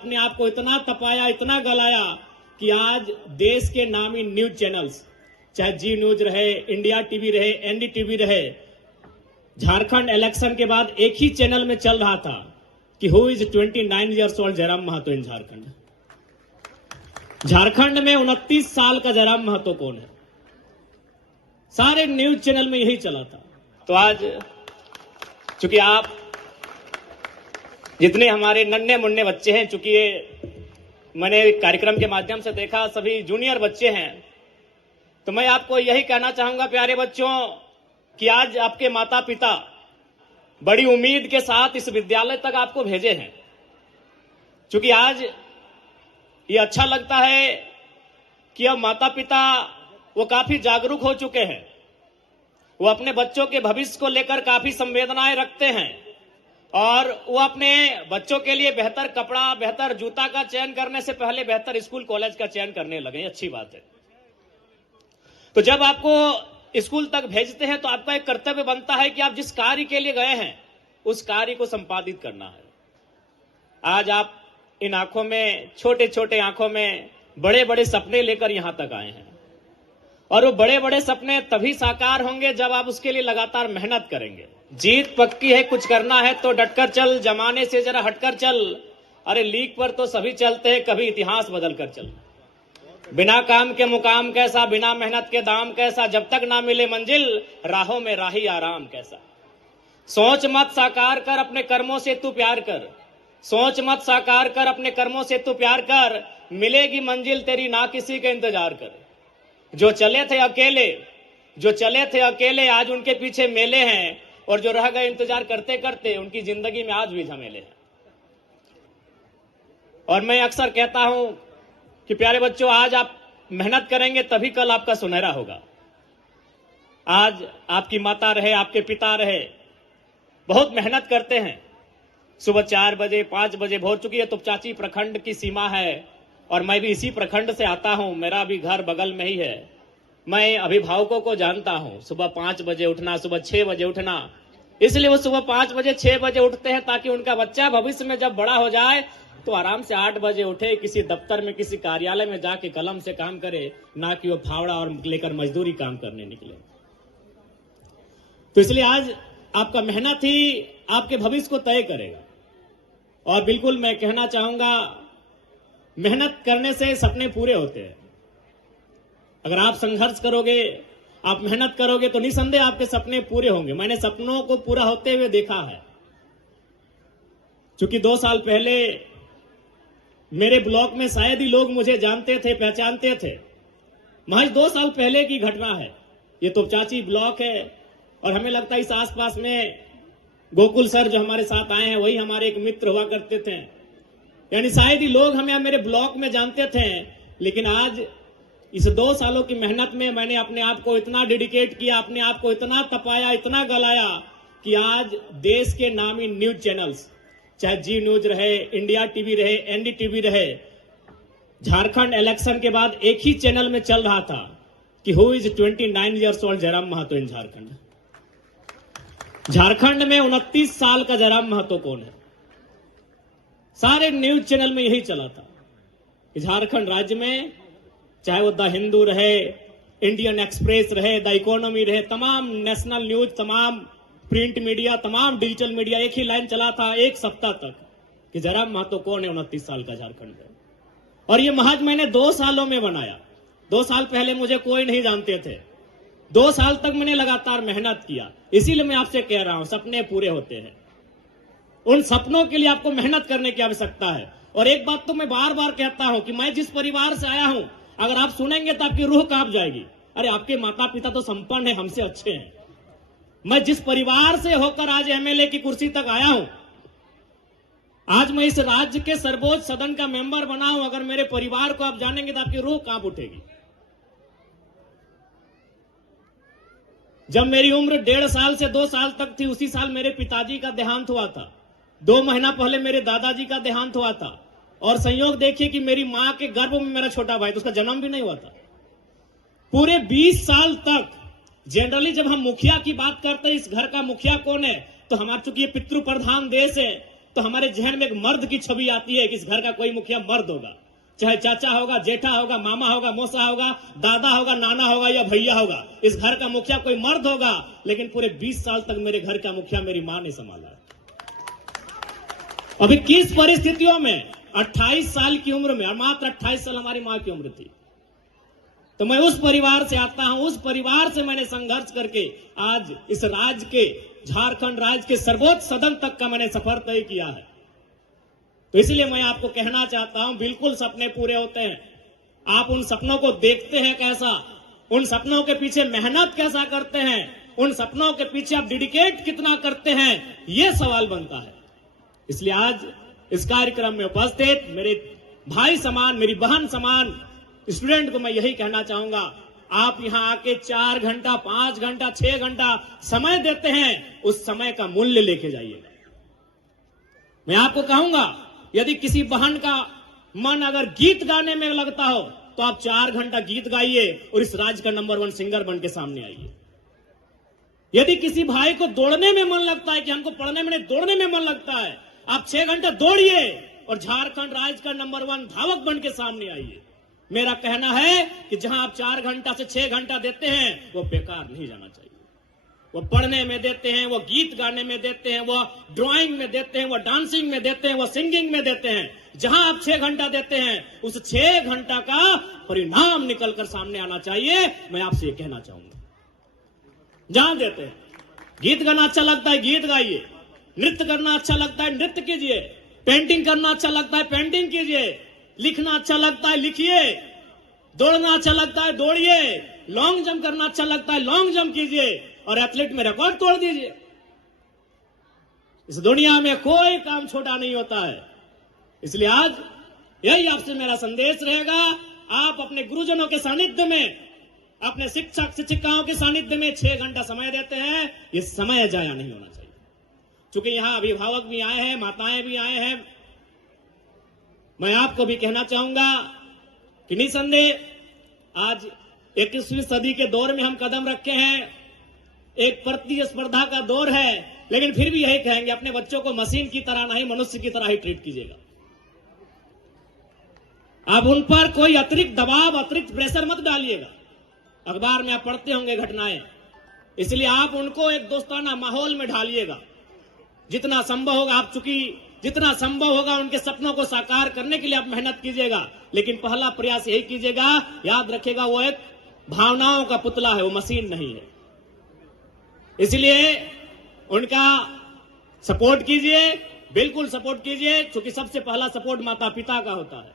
अपने आप को इतना तपाया, इतना गलाया कि आज देश के नामी न्यूज चैनल्स, चाहे जी न्यूज रहे, इंडिया टीवी रहे, एनडीटीवी रहे, झारखंड इलेक्शन के बाद एक ही चैनल में चल रहा था कि who is 29 years old Jairam Mahato in Jharkhand. Jharkhand में 29 साल का जयराम महतो कौन है? सारे न्यूज चैनल में यही चला था। तो आज चूंकि आप जितने हमारे नन्हे मुन्ने बच्चे हैं, चूंकि ये मैंने कार्यक्रम के माध्यम से देखा सभी जूनियर बच्चे हैं, तो मैं आपको यही कहना चाहूंगा प्यारे बच्चों कि आज आपके माता पिता बड़ी उम्मीद के साथ इस विद्यालय तक आपको भेजे हैं। चूंकि आज ये अच्छा लगता है कि अब माता पिता वो काफी जागरूक हो चुके हैं, वो अपने बच्चों के भविष्य को लेकर काफी संवेदनाएं रखते हैं और वो अपने बच्चों के लिए बेहतर कपड़ा, बेहतर जूता का चयन करने से पहले बेहतर स्कूल कॉलेज का चयन करने लगे। अच्छी बात है। तो जब आपको स्कूल तक भेजते हैं तो आपका एक कर्तव्य बनता है कि आप जिस कार्य के लिए गए हैं उस कार्य को संपादित करना है। आज आप इन आंखों में, छोटे छोटे आंखों में बड़े बड़े सपने लेकर यहां तक आए हैं और वो बड़े बड़े सपने तभी साकार होंगे जब आप उसके लिए लगातार मेहनत करेंगे। जीत पक्की है, कुछ करना है तो डटकर चल, जमाने से जरा हटकर चल। अरे लीक पर तो सभी चलते हैं, कभी इतिहास बदल कर चल। बिना काम के मुकाम कैसा, बिना मेहनत के दाम कैसा, जब तक ना मिले मंजिल राहों में राही आराम कैसा। सोच मत साकार कर, अपने कर्मों से तू प्यार कर। सोच मत साकार कर, अपने कर्मों से तू प्यार कर। मिलेगी मंजिल तेरी, ना किसी का इंतजार कर। जो चले थे अकेले आज उनके पीछे मेले हैं और जो रह गए इंतजार करते करते उनकी जिंदगी में आज भी झमेले हैं। और मैं अक्सर कहता हूं कि प्यारे बच्चों, आज आप मेहनत करेंगे तभी कल आपका सुनहरा होगा। आज आपकी माता रहे, आपके पिता रहे, बहुत मेहनत करते हैं। सुबह 4 बजे 5 बजे भोर चुकी है। तुपचाची प्रखंड की सीमा है और मैं भी इसी प्रखंड से आता हूं, मेरा भी घर बगल में ही है। मैं अभिभावकों को जानता हूं, सुबह 5 बजे उठना, सुबह 6 बजे उठना। इसलिए वो सुबह 5 बजे 6 बजे उठते हैं ताकि उनका बच्चा भविष्य में जब बड़ा हो जाए तो आराम से 8 बजे उठे, किसी दफ्तर में, किसी कार्यालय में जाके कलम से काम करे, ना कि वो फावड़ा और लेकर मजदूरी काम करने निकले। तो इसलिए आज आपका मेहनत ही आपके भविष्य को तय करेगा। और बिल्कुल मैं कहना चाहूंगा, मेहनत करने से सपने पूरे होते हैं। अगर आप संघर्ष करोगे, आप मेहनत करोगे तो निसंदेह आपके सपने पूरे होंगे। मैंने सपनों को पूरा होते हुए देखा है। क्योंकि 2 साल पहले मेरे ब्लॉक में शायद ही लोग मुझे जानते थे, पहचानते थे। महज 2 साल पहले की घटना है। ये तुपचाची ब्लॉक है और हमें लगता है इस आसपास में गोकुल सर जो हमारे साथ आए हैं वही हमारे एक मित्र हुआ करते थे। यानी शायद ही लोग हमें मेरे ब्लॉक में जानते थे। लेकिन आज इस 2 सालों की मेहनत में मैंने अपने आप को इतना डेडिकेट किया, अपने आप को इतना तपाया, इतना गलाया कि आज देश के नामी न्यूज चैनल्स, चाहे जी न्यूज रहे, इंडिया टीवी रहे, एनडीटीवी रहे, झारखंड इलेक्शन के बाद एक ही चैनल में चल रहा था कि who is 29 years old Jairam Mahato in Jharkhand. Jharkhand में 29 साल का जयराम महतो कौन है? सारे न्यूज चैनल में यही चला था कि झारखंड राज्य में चाहे वो द हिंदू रहे, इंडियन एक्सप्रेस रहे, द इकोनॉमी रहे, तमाम नेशनल न्यूज, तमाम प्रिंट मीडिया, तमाम डिजिटल मीडिया, एक ही लाइन चला था 1 सप्ताह तक कि जयराम महतो कौन है 29 साल का झारखंड में। और ये महज मैंने 2 सालों में बनाया। 2 साल पहले मुझे कोई नहीं जानते थे। 2 साल तक मैंने लगातार मेहनत किया। इसीलिए मैं आपसे कह रहा हूं, सपने पूरे होते हैं। उन सपनों के लिए आपको मेहनत करने की आवश्यकता है। और एक बात तो मैं बार बार कहता हूं कि मैं जिस परिवार से आया हूं, अगर आप सुनेंगे तो आपकी रूह कांप जाएगी। अरे आपके माता पिता तो संपन्न है, हमसे अच्छे हैं। मैं जिस परिवार से होकर आज एमएलए की कुर्सी तक आया हूं, आज मैं इस राज्य के सर्वोच्च सदन का मेंबर बना हूं, अगर मेरे परिवार को आप जानेंगे तो आपकी रूह कांप उठेगी। जब मेरी उम्र 1.5 साल से 2 साल तक थी, उसी साल मेरे पिताजी का देहांत हुआ था। 2 महीना पहले मेरे दादाजी का देहांत हुआ था। और संयोग देखिए कि मेरी मां के गर्भ में मेरा छोटा भाई, तो उसका जन्म भी नहीं हुआ था। पूरे 20 साल तक जनरली जब हम मुखिया की बात करते हैं, इस घर का मुखिया कौन है, तो हमारा चूंकि ये पितृ प्रधान देश है, तो हमारे जहन में एक मर्द की छवि आती है कि इस घर का कोई मुखिया मर्द होगा, चाहे चाचा होगा, जेठा होगा, मामा होगा, मौसा होगा, दादा होगा, नाना होगा या भैया होगा, इस घर का मुखिया कोई मर्द होगा। लेकिन पूरे 20 साल तक मेरे घर का मुखिया मेरी मां ने संभाला। अभी किस परिस्थितियों में, 28 साल की उम्र में, और मात्र 28 साल हमारी मां की उम्र थी। तो मैं उस परिवार से आता हूं, उस परिवार से मैंने संघर्ष करके आज इस राज्य के, झारखंड राज्य के सर्वोच्च सदन तक का मैंने सफर तय किया है। तो इसलिए मैं आपको कहना चाहता हूं, बिल्कुल सपने पूरे होते हैं। आप उन सपनों को देखते हैं कैसा, उन सपनों के पीछे मेहनत कैसा करते हैं, उन सपनों के पीछे आप डेडिकेट कितना करते हैं, यह सवाल बनता है। इसलिए आज इस कार्यक्रम में उपस्थित मेरे भाई समान, मेरी बहन समान स्टूडेंट को मैं यही कहना चाहूंगा, आप यहां आके 4 घंटा, 5 घंटा, 6 घंटा समय देते हैं, उस समय का मूल्य लेके जाइएगा। मैं आपको कहूंगा, यदि किसी बहन का मन अगर गीत गाने में लगता हो तो आप 4 घंटा गीत गाइए और इस राज्य का नंबर 1 सिंगर बन के सामने आइए। यदि किसी भाई को दौड़ने में मन लगता है कि हमको पढ़ने में नहीं दौड़ने में मन लगता है, आप 6 घंटा दौड़िए और झारखंड राज्य का नंबर 1 धावक बन के सामने आइए। मेरा कहना है कि जहां आप 4 घंटा से 6 घंटा देते हैं वो बेकार नहीं जाना चाहिए। वो पढ़ने में देते हैं, वो गीत गाने में देते हैं, वो ड्राइंग में देते हैं, वो डांसिंग में देते हैं, वो सिंगिंग में देते हैं। जहां आप 6 घंटा देते हैं उस 6 घंटा का परिणाम निकलकर सामने आना चाहिए। मैं आपसे ये कहना चाहूंगा, जहां देते हैं, गीत गाना अच्छा लगता है गीत गाइए, नृत्य करना अच्छा लगता है नृत्य कीजिए, पेंटिंग करना अच्छा लगता है पेंटिंग कीजिए, लिखना अच्छा लगता है लिखिए, दौड़ना अच्छा लगता है दौड़िए, लॉन्ग जंप करना अच्छा लगता है लॉन्ग जंप कीजिए और एथलीट में रिकॉर्ड तोड़ दीजिए। इस दुनिया में कोई काम छोटा नहीं होता है। इसलिए आज यही आपसे मेरा संदेश रहेगा, आप अपने गुरुजनों के सानिध्य में, अपने शिक्षक शिक्षिकाओं के सानिध्य में 6 घंटा समय देते हैं, ये समय जाया नहीं होना चाहिए। क्योंकि यहां अभिभावक भी आए हैं, माताएं भी आए हैं। मैं आपको भी कहना चाहूंगा कि निसंदेह आज 21वीं सदी के दौर में हम कदम रखे हैं, एक प्रतिस्पर्धा का दौर है, लेकिन फिर भी यही कहेंगे, अपने बच्चों को मशीन की तरह नहीं मनुष्य की तरह ही ट्रीट कीजिएगा। अब उन पर कोई अतिरिक्त दबाव, अतिरिक्त प्रेशर मत डालिएगा। अखबार में आप पढ़ते होंगे घटनाएं, इसलिए आप उनको एक दोस्ताना माहौल में ढालिएगा। जितना संभव होगा, आप चूंकि जितना संभव होगा उनके सपनों को साकार करने के लिए आप मेहनत कीजिएगा, लेकिन पहला प्रयास यही कीजिएगा, याद रखिएगा वो एक भावनाओं का पुतला है, वो मशीन नहीं है। इसलिए उनका सपोर्ट कीजिए, बिल्कुल सपोर्ट कीजिए, क्योंकि सबसे पहला सपोर्ट माता पिता का होता है।